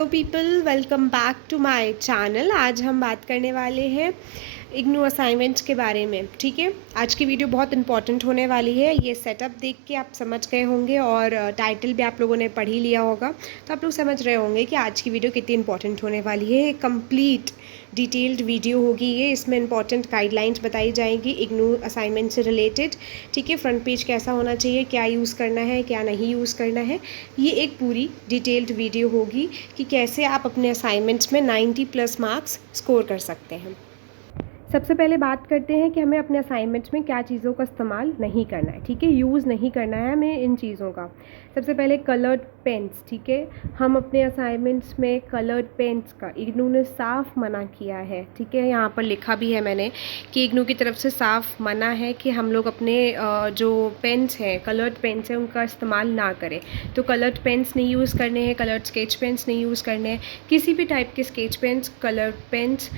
Hello people, welcome back to my channel. आज हम बात करने वाले हैं इग्नू असाइनमेंट्स के बारे में। ठीक है, आज की वीडियो बहुत इंपॉर्टेंट होने वाली है। ये सेटअप देख के आप समझ गए होंगे और टाइटल भी आप लोगों ने पढ़ ही लिया होगा, तो आप लोग समझ रहे होंगे कि आज की वीडियो कितनी इंपॉर्टेंट होने वाली है। कंप्लीट डिटेल्ड वीडियो होगी ये। इसमें इंपॉर्टेंट गाइडलाइंस बताई जाएंगी इग्नू असाइनमेंट से रिलेटेड। ठीक है, फ्रंट पेज कैसा होना चाहिए, क्या यूज़ करना है, क्या नहीं यूज़ करना है, ये एक पूरी डिटेल्ड वीडियो होगी कि कैसे आप अपने असाइनमेंट्स में 90+ मार्क्स स्कोर कर सकते हैं। सबसे पहले बात करते हैं कि हमें अपने असाइनमेंट्स में क्या चीज़ों का इस्तेमाल नहीं करना है। ठीक है, यूज़ नहीं करना है हमें इन चीज़ों का। सबसे पहले कलर्ड पेन्स। ठीक है, हम अपने असाइनमेंट्स में कलर्ड पेन्स का इग्नू ने साफ़ मना किया है। ठीक है, यहाँ पर लिखा भी है मैंने कि इग्नू की तरफ से साफ़ मना है कि हम लोग अपने जो पेन्स हैं, कलर्ड पेन्स हैं, उनका इस्तेमाल ना करें। तो कलर्ड पेन्स नहीं यूज़ करने हैं, कलर्ड स्केच पेन्स नहीं यूज़ करने हैं, किसी भी टाइप के sketch pens, colour pens,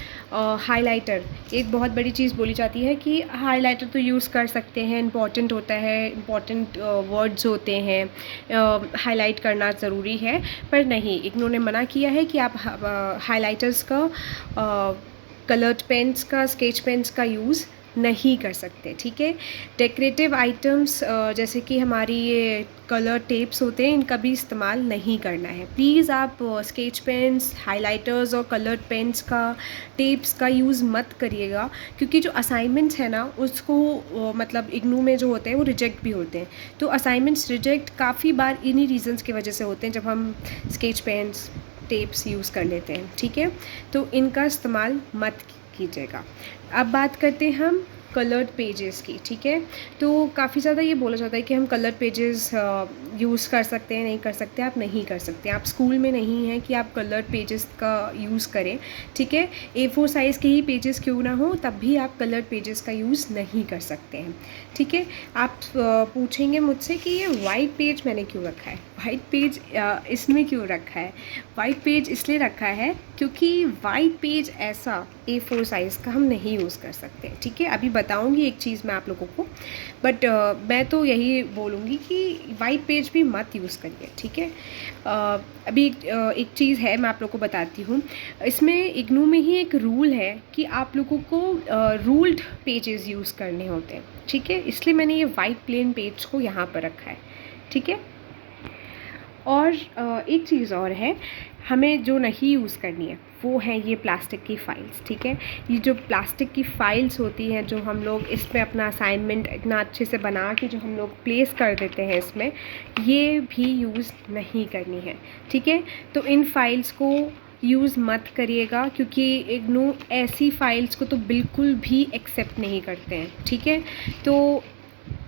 highlighter. एक बहुत बड़ी चीज़ बोली जाती है कि हाइलाइटर तो यूज़ कर सकते हैं, इम्पॉर्टेंट होता है, इम्पॉर्टेंट वर्ड्स होते हैं, हाईलाइट करना ज़रूरी है, पर नहीं, इग्नू ने मना किया है कि आप हाइलाइटर्स का, कलर्ड पेन्स का, स्केच पेन्स का यूज़ नहीं कर सकते। ठीक है, डेकोरेटिव आइटम्स जैसे कि हमारी ये कलर टेप्स होते हैं, इनका भी इस्तेमाल नहीं करना है। प्लीज़ आप स्केच पेन्स, हाइलाइटर्स और कलर पेन्स का, टेप्स का यूज़ मत करिएगा, क्योंकि जो असाइनमेंट्स है ना, उसको मतलब इग्नू में जो होते हैं वो रिजेक्ट भी होते हैं। तो असाइनमेंट्स रिजेक्ट काफ़ी बार इन्हीं रीजंस की वजह से होते हैं, जब हम स्केच पेन्स, टेप्स यूज़ कर लेते हैं। ठीक है, तो इनका इस्तेमाल मत कीजिएगा। अब बात करते हैं हम कलर्ड पेजेस की। ठीक है, तो काफ़ी ज़्यादा ये बोला जाता है कि हम कलर पेजेस यूज़ कर सकते हैं, नहीं कर सकते। आप नहीं कर सकते, आप स्कूल में नहीं हैं कि आप कलर पेजेस का यूज़ करें। ठीक है, A4 साइज़ के ही पेजेस क्यों ना हो, तब भी आप कलर पेजेस का यूज़ नहीं कर सकते हैं। ठीक है, आप पूछेंगे मुझसे कि ये वाइट पेज मैंने क्यों रखा है, वाइट पेज इसमें क्यों रखा है। वाइट पेज इसलिए रखा है क्योंकि वाइट पेज ऐसा A4 साइज़ का हम नहीं यूज़ कर सकते। ठीक है, अभी बताऊंगी एक चीज़ मैं आप लोगों को, बट मैं तो यही बोलूँगी कि वाइट पेज भी मत यूज़ करिए। ठीक है, अभी एक चीज़ है, मैं आप लोगों को बताती हूँ। इसमें इग्नू में ही एक रूल है कि आप लोगों को रूल्ड पेजेस यूज़ करने होते हैं। ठीक है, इसलिए मैंने ये वाइट प्लेन पेज को यहाँ पर रखा है। ठीक है, और एक चीज़ और है, हमें जो नहीं यूज़ करनी है वो है ये प्लास्टिक की फ़ाइल्स। ठीक है, ये जो प्लास्टिक की फ़ाइल्स होती हैं, जो हम लोग इसमें अपना असाइनमेंट इतना अच्छे से बना के जो हम लोग प्लेस कर देते हैं इसमें, ये भी यूज़ नहीं करनी है। ठीक है, तो इन फ़ाइल्स को यूज़ मत करिएगा, क्योंकि इग्नू ऐसी फ़ाइल्स को तो बिल्कुल भी एक्सेप्ट नहीं करते हैं। ठीक है, तो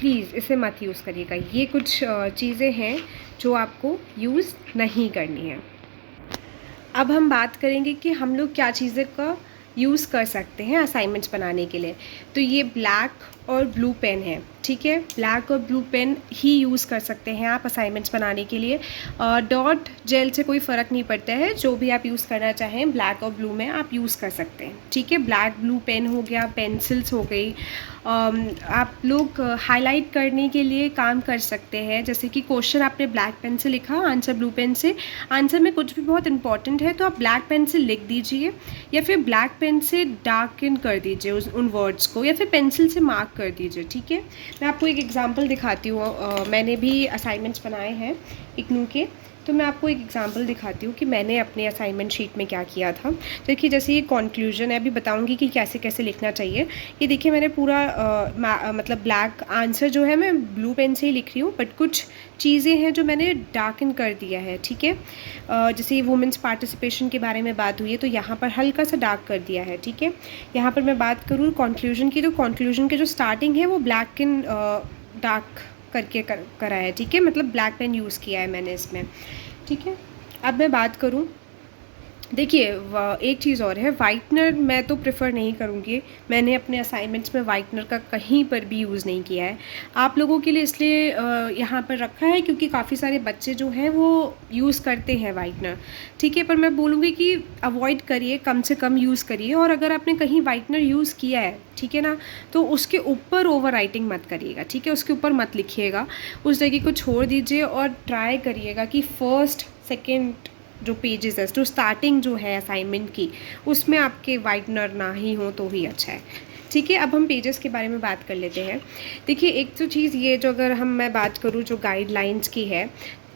प्लीज़ इसे मत यूज़ करिएगा। ये कुछ चीज़ें हैं जो आपको यूज़ नहीं करनी है। अब हम बात करेंगे कि हम लोग क्या चीज़ें का यूज़ कर सकते हैं असाइनमेंट्स बनाने के लिए। तो ये ब्लैक और ब्लू पेन है। ठीक है, ब्लैक और ब्लू पेन ही यूज़ कर सकते हैं आप असाइनमेंट्स बनाने के लिए। डॉट जेल से कोई फ़र्क नहीं पड़ता है, जो भी आप यूज़ करना चाहें ब्लैक और ब्लू में आप यूज़ कर सकते हैं। ठीक है, ब्लैक ब्लू पेन हो गया, पेंसिल्स हो गई। आप लोग हाईलाइट करने के लिए काम कर सकते हैं, जैसे कि क्वेश्चन आपने ब्लैक पेन से लिखा, आंसर ब्लू पेन से, आंसर में कुछ भी बहुत इंपॉर्टेंट है तो आप ब्लैक पेन से लिख दीजिए, या फिर ब्लैक पेन से डार्क इन कर दीजिए उन वर्ड्स को, या फिर पेंसिल से मार्क कर दीजिए। ठीक है, मैं आपको एक एग्जांपल दिखाती हूँ। मैंने भी असाइनमेंट्स बनाए हैं इग्नू के, तो मैं आपको एक एग्जांपल दिखाती हूँ कि मैंने अपने असाइनमेंट शीट में क्या किया था। देखिए, जैसे ये कंक्लूजन है, अभी बताऊँगी कि कैसे कैसे लिखना चाहिए। ये देखिए, मैंने पूरा मतलब ब्लैक आंसर जो है मैं ब्लू पेन से ही लिख रही हूँ, बट कुछ चीज़ें हैं जो मैंने डार्कन कर दिया है। ठीक है, जैसे वुमेंस पार्टिसिपेशन के बारे में बात हुई है, तो यहाँ पर हल्का सा डार्क कर दिया है। ठीक है, यहाँ पर मैं बात करूँ कंक्लूजन की, तो कंक्लूजन के जो स्टार्टिंग है वो ब्लैक इन डार्क करके करा है। ठीक है, मतलब ब्लैक पेन यूज़ किया है मैंने इसमें। ठीक है, अब मैं बात करूँ, देखिए एक चीज़ और है, वाइटनर मैं तो प्रेफर नहीं करूँगी। मैंने अपने असाइनमेंट्स में वाइटनर का कहीं पर भी यूज़ नहीं किया है। आप लोगों के लिए इसलिए यहाँ पर रखा है क्योंकि काफ़ी सारे बच्चे जो हैं वो यूज़ करते हैं वाइटनर। ठीक है, पर मैं बोलूँगी कि अवॉइड करिए, कम से कम यूज़ करिए। और अगर आपने कहीं वाइटनर यूज़ किया है, ठीक है ना, तो उसके ऊपर ओवर राइटिंग मत करिएगा। ठीक है, उसके ऊपर मत लिखिएगा, उस जगह को छोड़ दीजिए और ट्राई करिएगा कि फर्स्ट सेकेंड जो पेजेस है, जो स्टार्टिंग जो है असाइनमेंट की, उसमें आपके वाइटनर ना ही हो तो ही अच्छा है। ठीक है, अब हम पेजेस के बारे में बात कर लेते हैं। देखिए, एक तो चीज़ ये, जो अगर मैं बात करूँ जो गाइडलाइंस की है,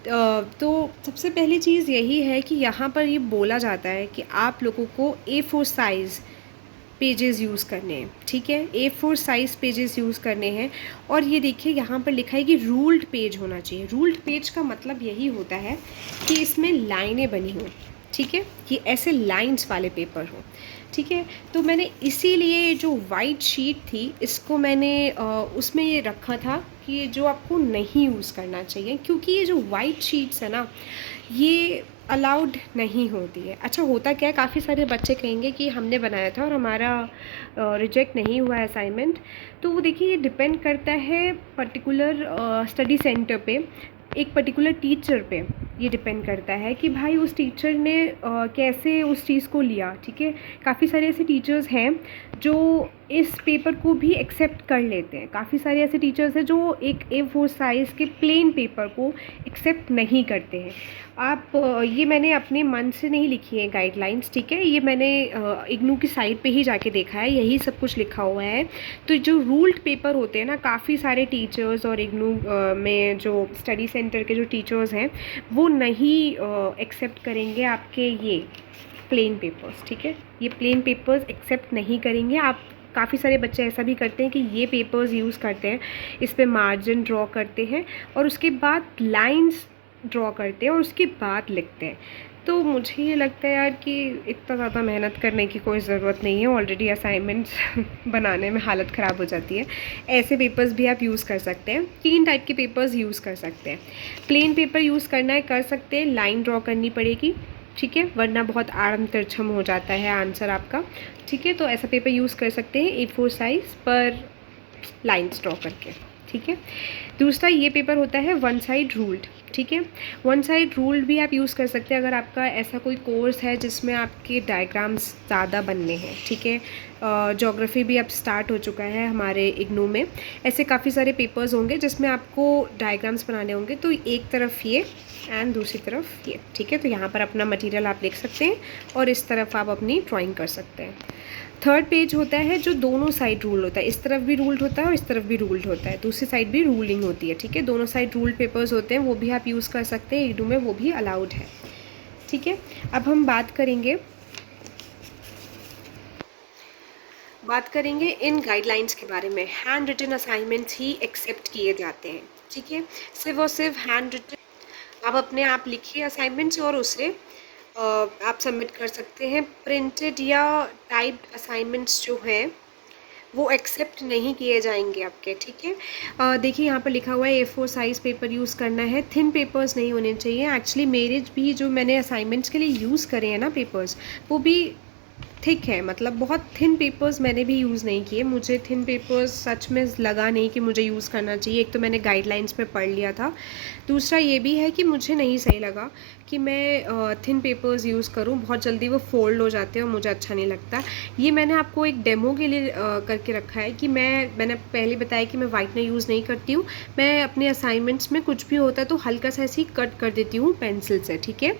तो सबसे पहली चीज़ यही है कि यहाँ पर ये बोला जाता है कि आप लोगों को A4 साइज़ पेजेस यूज़ करने हैं। ठीक है, A4 साइज़ पेजेस यूज़ करने हैं। और ये देखिए, यहाँ पर लिखा है कि रूल्ड पेज होना चाहिए। रूल्ड पेज का मतलब यही होता है कि इसमें लाइनें बनी हों। ठीक है, ये ऐसे लाइंस वाले पेपर हो। ठीक है, तो मैंने इसीलिए जो वाइट शीट थी, इसको मैंने उसमें ये रखा था कि जो आपको नहीं यूज़ करना चाहिए, क्योंकि ये जो वाइट शीट्स है ना, ये अलाउड नहीं होती है। अच्छा, होता क्या है, काफ़ी सारे बच्चे कहेंगे कि हमने बनाया था और हमारा रिजेक्ट नहीं हुआ है असाइनमेंट। तो वो देखिए, ये डिपेंड करता है पर्टिकुलर स्टडी सेंटर पे, एक पर्टिकुलर टीचर पे ये डिपेंड करता है कि भाई उस टीचर ने कैसे उस चीज़ को लिया। ठीक है, काफ़ी सारे ऐसे टीचर्स हैं जो इस पेपर को भी एक्सेप्ट कर लेते हैं। काफ़ी सारे ऐसे टीचर्स हैं जो एक A4 साइज़ के प्लेन पेपर को एक्सेप्ट नहीं करते हैं। आप ये मैंने अपने मन से नहीं लिखी है गाइडलाइंस। ठीक है, ये मैंने इग्नू की साइट पे ही जाके देखा है, यही सब कुछ लिखा हुआ है। तो जो रूल्ड पेपर होते हैं ना, काफ़ी सारे टीचर्स और इग्नू में जो स्टडी सेंटर के जो टीचर्स हैं, वो नहीं एक्सेप्ट करेंगे आपके ये प्लेन पेपर्स। ठीक है, ये प्लेन पेपर्स एक्सेप्ट नहीं करेंगे। आप काफ़ी सारे बच्चे ऐसा भी करते हैं कि ये पेपर्स यूज़ करते हैं, इस पे मार्जिन ड्रॉ करते हैं और उसके बाद लाइंस ड्रॉ करते हैं और उसके बाद लिखते हैं। तो मुझे ये लगता है यार कि इतना ज़्यादा मेहनत करने की कोई ज़रूरत नहीं है। ऑलरेडी असाइनमेंट्स बनाने में हालत ख़राब हो जाती है। ऐसे पेपर्स भी आप यूज़ कर सकते हैं। 3 टाइप के पेपर्स यूज़ कर सकते हैं। प्लेन पेपर यूज़ करना है, कर सकते हैं, लाइन ड्रॉ करनी पड़ेगी। ठीक है, वरना बहुत आड़म तिरछम हो जाता है आंसर आपका। ठीक है, तो ऐसा पेपर यूज़ कर सकते हैं A4 साइज़ पर लाइन्स ड्रॉ करके। ठीक है, दूसरा ये पेपर होता है वन साइड रूल्ड। ठीक है, वन साइड रूल्ड भी आप यूज़ कर सकते हैं अगर आपका ऐसा कोई कोर्स है जिसमें आपके डायग्राम्स ज़्यादा बनने हैं। ठीक है, ज्योग्राफी भी अब स्टार्ट हो चुका है हमारे इग्नू में। ऐसे काफ़ी सारे पेपर्स होंगे जिसमें आपको डायग्राम्स बनाने होंगे, तो एक तरफ ये एंड दूसरी तरफ ये। ठीक है, तो यहाँ पर अपना मटेरियल आप लिख सकते हैं और इस तरफ आप अपनी ड्राइंग कर सकते हैं। थर्ड पेज होता है जो दोनों साइड रूल होता है, इस तरफ भी रूल्ड होता है और इस तरफ भी रूल्ड होता है, दूसरी साइड भी रूलिंग होती है। ठीक है, दोनों साइड रूल्ड पेपर्स होते हैं, वो भी आप यूज़ कर सकते हैं इग्नू में, वो भी अलाउड है। ठीक है, अब हम बात करेंगे इन गाइडलाइंस के बारे में। हैंड रिटन असाइनमेंट्स ही एक्सेप्ट किए जाते हैं। ठीक है, सिर्फ और सिर्फ हैंड रिटन आप अपने आप लिखिए असाइनमेंट्स और उसे आप सबमिट कर सकते हैं। प्रिंटेड या टाइप्ड असाइनमेंट्स जो हैं वो एक्सेप्ट नहीं किए जाएंगे आपके। ठीक है, देखिए यहाँ पर लिखा हुआ है A4 साइज़ पेपर यूज़ करना है, थिन पेपर्स नहीं होने चाहिए। एक्चुअली मेरे भी जो मैंने असाइनमेंट्स के लिए यूज़ करे हैं ना पेपर्स, वो भी थिक है, मतलब बहुत थिन पेपर्स मैंने भी यूज़ नहीं किए। मुझे थिन पेपर्स सच में लगा नहीं कि मुझे यूज़ करना चाहिए। एक तो मैंने गाइडलाइंस में पढ़ लिया था, दूसरा ये भी है कि मुझे नहीं सही लगा कि मैं थिन पेपर्स यूज़ करूँ, बहुत जल्दी वो फोल्ड हो जाते हैं और मुझे अच्छा नहीं लगता। ये मैंने आपको एक डेमो के लिए करके रखा है कि मैंने पहले बताया कि मैं वाइटनर यूज़ नहीं करती हूँ। मैं अपने असाइनमेंट्स में कुछ भी होता है तो हल्का सा ऐसे ही कट कर देती हूँ पेंसिल से। ठीक है,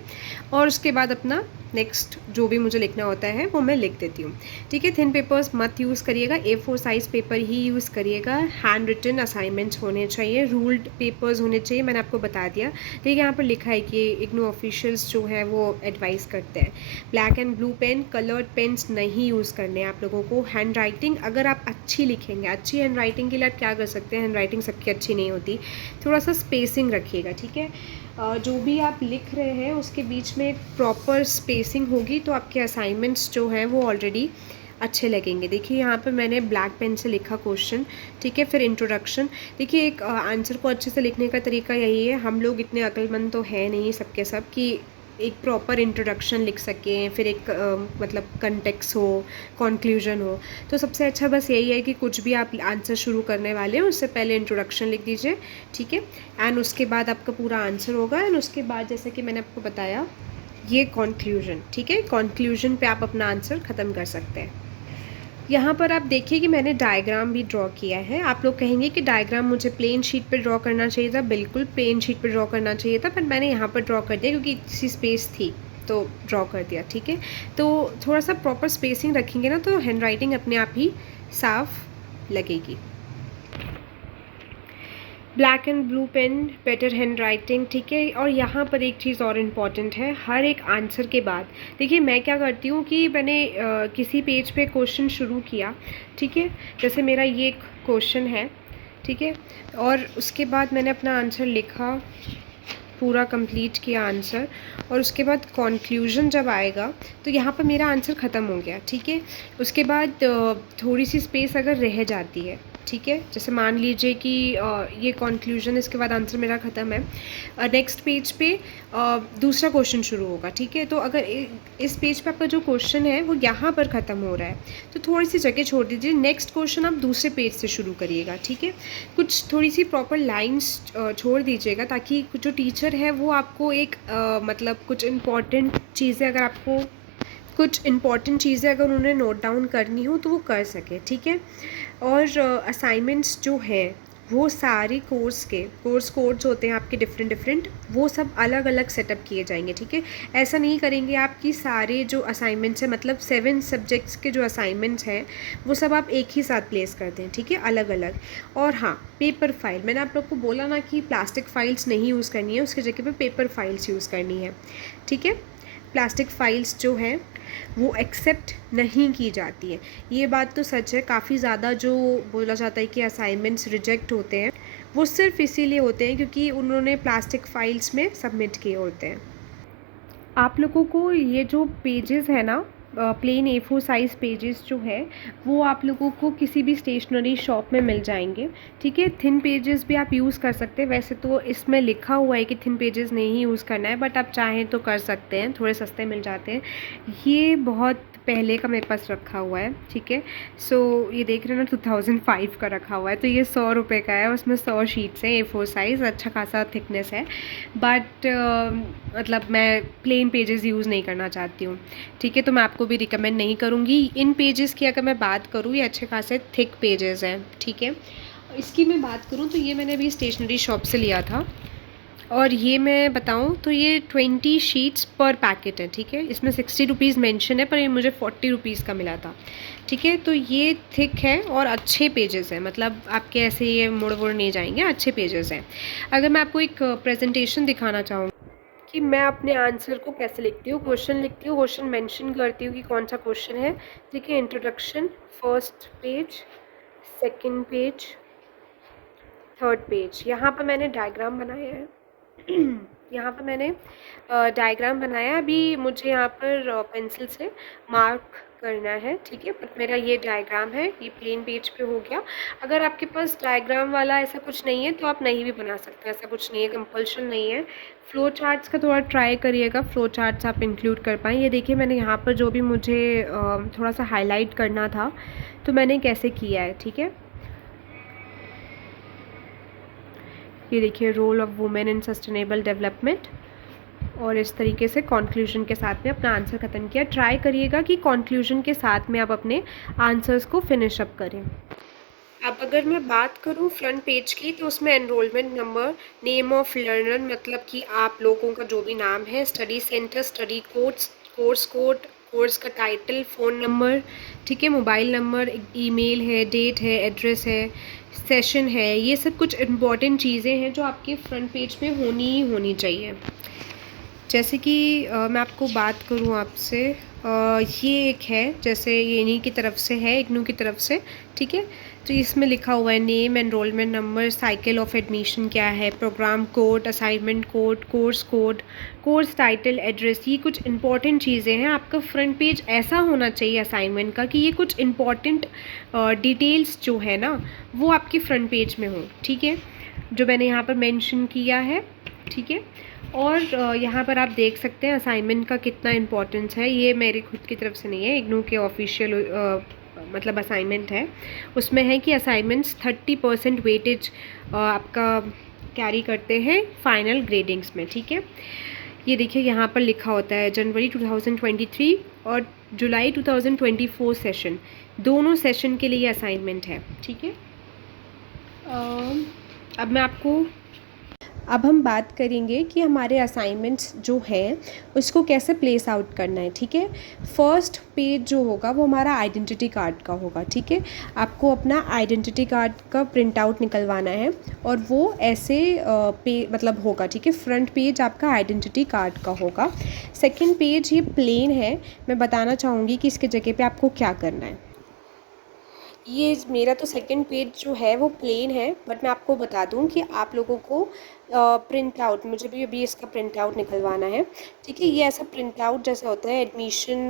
और उसके बाद अपना नेक्स्ट जो भी मुझे लिखना होता है वो मैं लिख देती हूँ। ठीक है, थिन पेपर्स मत यूज़ करिएगा, A4 साइज़ पेपर ही यूज़ करिएगा। हैंड रिटन असाइनमेंट्स होने चाहिए, रूल्ड पेपर्स होने चाहिए, मैंने आपको बता दिया। देखिए यहाँ पर लिखा है कि इग्नू ऑफिशियल्स जो है वो एडवाइस करते हैं black and blue pen, coloured pens नहीं यूज़ करने हैं आप लोगों को। हैंड राइटिंग अगर आप अच्छी लिखेंगे, अच्छी हैंड राइटिंग के लिए आप क्या कर सकते हैं, हैंड राइटिंग सबकी अच्छी नहीं होती, थोड़ा सा स्पेसिंग रखिएगा। ठीक है, जो भी आप लिख रहे हैं उसके बीच में प्रॉपर स्पेसिंग होगी तो आपके असाइनमेंट्स जो हैं वो ऑलरेडी अच्छे लगेंगे। देखिए यहाँ पर मैंने ब्लैक पेन से लिखा क्वेश्चन। ठीक है, फिर इंट्रोडक्शन। देखिए एक आंसर को अच्छे से लिखने का तरीका यही है, हम लोग इतने अक्लमंद तो है नहीं सबके सब कि एक प्रॉपर इंट्रोडक्शन लिख सकें, फिर एक मतलब कंटेक्स्ट हो, कंक्लूजन हो। तो सबसे अच्छा बस यही है कि कुछ भी आप आंसर शुरू करने वाले हैं उससे पहले इंट्रोडक्शन लिख दीजिए। ठीक है, एंड उसके बाद आपका पूरा आंसर होगा एंड उसके बाद जैसे कि मैंने आपको बताया ये कंक्लूजन। ठीक है, कंक्लूजन पे आप अपना आंसर ख़त्म कर सकते हैं। यहाँ पर आप देखिए कि मैंने डायग्राम भी ड्रॉ किया है। आप लोग कहेंगे कि डायग्राम मुझे प्लेन शीट पे ड्रॉ करना चाहिए था, बिल्कुल प्लेन शीट पे ड्रॉ करना चाहिए था, पर मैंने यहाँ पर ड्रॉ कर दिया क्योंकि इतनी स्पेस थी। तो ड्रॉ कर दिया, ठीक है। तो थोड़ा सा प्रॉपर स्पेसिंग रखेंगे ना तो हैंड राइटिंग अपने आप ही साफ लगेगी। Black and blue pen, better handwriting, ठीक है। और यहाँ पर एक चीज़ और इम्पॉर्टेंट है, हर एक आंसर के बाद देखिए मैं क्या करती हूँ कि मैंने किसी पेज पे क्वेश्चन शुरू किया, ठीक है, जैसे मेरा ये क्वेश्चन है, ठीक है, और उसके बाद मैंने अपना आंसर लिखा, पूरा कंप्लीट किया आंसर, और उसके बाद कंक्लूजन जब आएगा तो यहाँ पर मेरा आंसर ख़त्म हो गया, ठीक है। उसके बाद थोड़ी सी स्पेस अगर रह जाती है, ठीक है, जैसे मान लीजिए कि ये कंक्लूजन, इसके बाद आंसर मेरा ख़त्म है, नेक्स्ट पेज पे दूसरा क्वेश्चन शुरू होगा, ठीक है। तो अगर इस पेज पे आपका जो क्वेश्चन है वो यहाँ पर ख़त्म हो रहा है तो थोड़ी सी जगह छोड़ दीजिए, नेक्स्ट क्वेश्चन आप दूसरे पेज से शुरू करिएगा, ठीक है। कुछ थोड़ी सी प्रॉपर लाइंस छोड़ दीजिएगा ताकि जो टीचर है वो आपको एक मतलब कुछ इम्पॉर्टेंट चीज़ें अगर उन्हें नोट डाउन करनी हो तो वो कर सके, ठीक है। और असाइनमेंट्स जो हैं वो सारे कोर्स कोड्स होते हैं आपके डिफरेंट, वो सब अलग अलग सेटअप किए जाएंगे, ठीक है। ऐसा नहीं करेंगे आप कि सारे जो असाइनमेंट्स हैं, मतलब 7 सब्जेक्ट्स के जो असाइनमेंट्स हैं वो सब आप एक ही साथ प्लेस करते हैं, ठीक है, अलग अलग। और हाँ, पेपर फाइल, मैंने आप लोग को बोला ना कि प्लास्टिक फाइल्स नहीं यूज़ करनी है, उसकी जगह पे पेपर फाइल्स यूज़ करनी है, ठीक है। प्लास्टिक फ़ाइल्स जो हैं वो एक्सेप्ट नहीं की जाती है, ये बात तो सच है। काफ़ी ज़्यादा जो बोला जाता है कि असाइनमेंट्स रिजेक्ट होते हैं वो सिर्फ इसीलिए होते हैं क्योंकि उन्होंने प्लास्टिक फ़ाइल्स में सबमिट किए होते हैं। आप लोगों को ये जो पेजेस है ना, प्लेन A4 साइज़ पेजेस जो है वो आप लोगों को किसी भी स्टेशनरी शॉप में मिल जाएंगे, ठीक है। थिन पेजेस भी आप यूज़ कर सकते हैं, वैसे तो इसमें लिखा हुआ है कि थिन पेजेस नहीं यूज़ करना है, बट आप चाहें तो कर सकते हैं, थोड़े सस्ते मिल जाते हैं। ये बहुत पहले का मेरे पास रखा हुआ है, ठीक है। सो ये देख रहे हैं ना, 2005 का रखा हुआ है, तो ये 100 रुपये का है, उसमें 100 शीट्स हैं, A4 साइज़, अच्छा खासा थिकनेस है। बट मतलब मैं प्लेन पेजेस यूज़ नहीं करना चाहती हूँ, ठीक है, तो मैं आपको भी रिकमेंड नहीं करूँगी। इन पेजेस की अगर मैं बात करूँ, ये अच्छे खासे थिक पेजेस हैं, ठीक है। इसकी मैं बात करूँ तो ये मैंने अभी स्टेशनरी शॉप से लिया था, और ये मैं बताऊँ तो ये 20 शीट्स पर पैकेट है, ठीक है। इसमें 60 रुपीज़ मेंशन है, पर ये मुझे 40 रुपीज़ का मिला था, ठीक है। तो ये थिक है और अच्छे पेजेस हैं, मतलब आपके ऐसे ये मुड़ वुड़ नहीं जाएंगे, अच्छे पेजेस हैं। अगर मैं आपको एक प्रेजेंटेशन दिखाना चाहूँ कि मैं अपने आंसर को कैसे लिखती हूँ, क्वेश्चन लिखती हूँ, क्वेश्चन मेंशन करती हूँ कि कौन सा क्वेश्चन है, ठीक है। Introduction, first page, second page, third page. यहाँ पर मैंने डायग्राम बनाया है यहाँ पर मैंने डायग्राम बनाया, अभी मुझे यहाँ पर पेंसिल से मार्क करना है, ठीक है। बट मेरा ये डायग्राम है, ये प्लेन पेज पे हो गया। अगर आपके पास डायग्राम वाला ऐसा कुछ नहीं है तो आप नहीं भी बना सकते, ऐसा कुछ नहीं है, कंपल्शन नहीं है। फ्लो चार्ट्स का थोड़ा ट्राई करिएगा, फ्लो चार्ट्स आप इंक्लूड कर पाएँ। ये देखिए मैंने यहाँ पर जो भी मुझे थोड़ा सा हाईलाइट करना था तो मैंने कैसे किया है, ठीक है। ये देखिए, role of women in sustainable development, और इस तरीके से कंक्लूजन के साथ में अपना आंसर ख़त्म किया। ट्राई करिएगा कि कंक्लूजन के साथ में आप अपने आंसर्स को फिनिश अप करें। अब अगर मैं बात करूं फ्रंट पेज की तो उसमें enrolment number, name of learner, मतलब कि आप लोगों का जो भी नाम है, study centre, study codes, course code, course का टाइटल, फ़ोन नंबर, ठीक है, मोबाइल नंबर, ईमेल है, डेट है, एड्रेस है, सेशन है, ये सब कुछ इम्पॉर्टेंट चीज़ें हैं जो आपके फ्रंट पेज पे होनी ही होनी चाहिए। जैसे कि मैं आपको बात करूँ आपसे, ये एक है, जैसे ये इन्हीं की तरफ से है, इग्नू की तरफ से, ठीक है। तो इसमें लिखा हुआ है name, enrolment number, cycle of admission क्या है, programme code, assignment code, course title, address, ये कुछ इंपॉर्टेंट चीज़ें हैं। आपका फ्रंट पेज ऐसा होना चाहिए असाइनमेंट का कि ये कुछ इंपॉर्टेंट डिटेल्स जो है ना वो आपके फ्रंट पेज में हो, ठीक है, जो मैंने यहाँ पर मेंशन किया है, ठीक है। और यहाँ पर आप देख सकते हैं असाइनमेंट का कितना इम्पोर्टेंस है। ये मेरी खुद की तरफ से नहीं है, इग्नू के ऑफिशियल मतलब असाइनमेंट है, उसमें है कि असाइनमेंट्स 30% वेटेज आपका कैरी करते हैं फाइनल ग्रेडिंग्स में, ठीक है। ये देखिए यहाँ पर लिखा होता है जनवरी 2023 और जुलाई 2024 सेशन, दोनों सेशन के लिए असाइनमेंट है, ठीक है। अब मैं आपको अब हम बात करेंगे कि हमारे असाइनमेंट्स जो है उसको कैसे प्लेस आउट करना है, ठीक है। फर्स्ट पेज जो होगा वो हमारा आइडेंटिटी कार्ड का होगा, ठीक है। आपको अपना आइडेंटिटी कार्ड का प्रिंट आउट निकलवाना है और वो ऐसे मतलब होगा, ठीक है। फ्रंट पेज आपका आइडेंटिटी कार्ड का होगा। सेकंड पेज ये प्लेन है, मैं बताना चाहूँगी कि इसके जगह पे आपको क्या करना है। ये मेरा तो सेकंड पेज जो है वो प्लेन है, बट मैं आपको बता दूं कि आप लोगों को प्रिंट आउट, मुझे भी अभी इसका प्रिंट आउट निकलवाना है, ठीक है। ये ऐसा प्रिंट आउट जैसा होता है, एडमिशन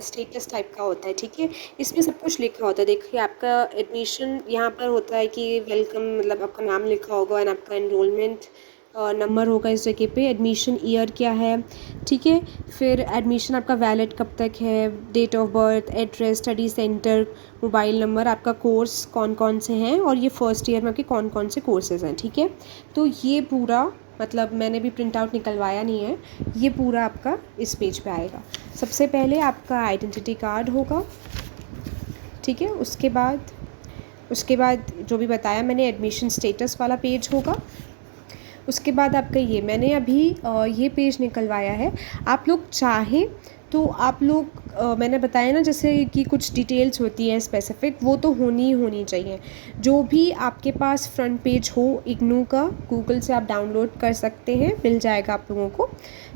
स्टेटस टाइप का होता है, ठीक है। इसमें सब कुछ लिखा होता है। देखिए आपका एडमिशन यहाँ पर होता है कि वेलकम, मतलब आपका नाम लिखा होगा एंड आपका एनरोलमेंट नंबर होगा इस जगह पे, एडमिशन ईयर क्या है, ठीक है। फिर एडमिशन आपका वैलिड कब तक है, date of birth, address, study centre, mobile number, आपका कोर्स कौन कौन से हैं और ये फर्स्ट ईयर में आपके कौन कौन से कोर्सेज़ हैं, ठीक है। तो ये पूरा, मतलब मैंने भी प्रिंट आउट निकलवाया नहीं है, ये पूरा आपका इस पेज पे आएगा। सबसे पहले आपका आइडेंटिटी कार्ड होगा, ठीक है। उसके बाद जो भी बताया मैंने, एडमिशन स्टेटस वाला पेज होगा। उसके बाद आपका ये मैंने अभी ये पेज निकलवाया है। आप लोग चाहें तो आप लोग मैंने बताया ना जैसे कि कुछ डिटेल्स होती हैं स्पेसिफिक, वो तो होनी ही होनी चाहिए। जो भी आपके पास फ्रंट पेज हो इग्नू का, गूगल से आप डाउनलोड कर सकते हैं, मिल जाएगा आप लोगों को,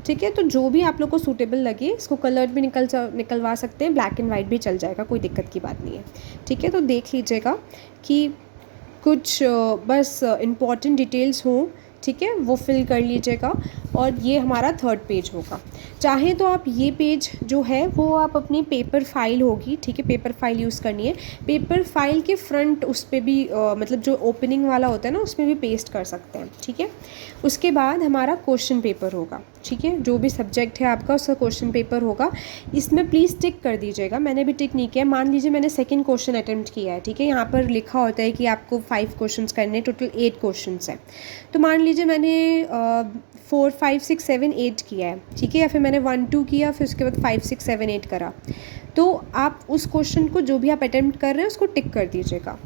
ठीक है। तो जो भी आप लोग को सूटेबल लगे, इसको कलर भी निकलवा सकते हैं, ब्लैक एंड वाइट भी चल जाएगा, कोई दिक्कत की बात नहीं है, ठीक है। तो देख लीजिएगा कि कुछ बस इम्पॉर्टेंट डिटेल्स हों, ठीक है, वो फिल कर लीजिएगा। और ये हमारा थर्ड पेज होगा। चाहे तो आप ये पेज जो है वो आप अपनी पेपर फाइल होगी, ठीक है, पेपर फाइल यूज़ करनी है। पेपर फाइल के फ्रंट उस पर भी मतलब जो ओपनिंग वाला होता है ना, उसमें भी पेस्ट कर सकते हैं, ठीक है। उसके बाद हमारा क्वेश्चन पेपर होगा, ठीक है। जो भी सब्जेक्ट है आपका उसका क्वेश्चन पेपर होगा। इसमें प्लीज़ टिक कर दीजिएगा, मैंने भी टिक नहीं किया। मान लीजिए मैंने सेकंड क्वेश्चन अटेम्प्ट किया है, ठीक है। यहाँ पर लिखा होता है कि आपको 5 क्वेश्चंस करने, टोटल 8 क्वेश्चंस हैं। तो मान लीजिए मैंने 4 5 6 7 8 किया है, ठीक है, या फिर मैंने 1 2 किया, फिर उसके बाद 5 6 7 8 करा। तो आप उस क्वेश्चन को जो भी आप अटेम्प्ट कर रहे हैं उसको टिक कर दीजिएगा,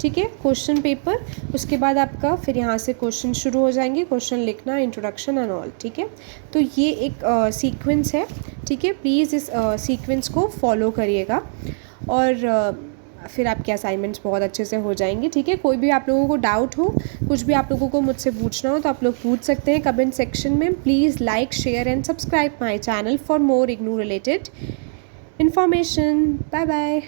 ठीक है। क्वेश्चन पेपर, उसके बाद आपका फिर यहाँ से क्वेश्चन शुरू हो जाएंगे, क्वेश्चन लिखना, इंट्रोडक्शन एंड ऑल, ठीक है। तो ये एक सीक्वेंस है, ठीक है। प्लीज़ इस सीक्वेंस को फॉलो करिएगा और फिर आपके असाइनमेंट्स बहुत अच्छे से हो जाएंगे, ठीक है। कोई भी आप लोगों को डाउट हो, कुछ भी आप लोगों को मुझसे पूछना हो, तो आप लोग पूछ सकते हैं कमेंट सेक्शन में। Please like, share and subscribe my channel for more IGNOU related information. Bye bye.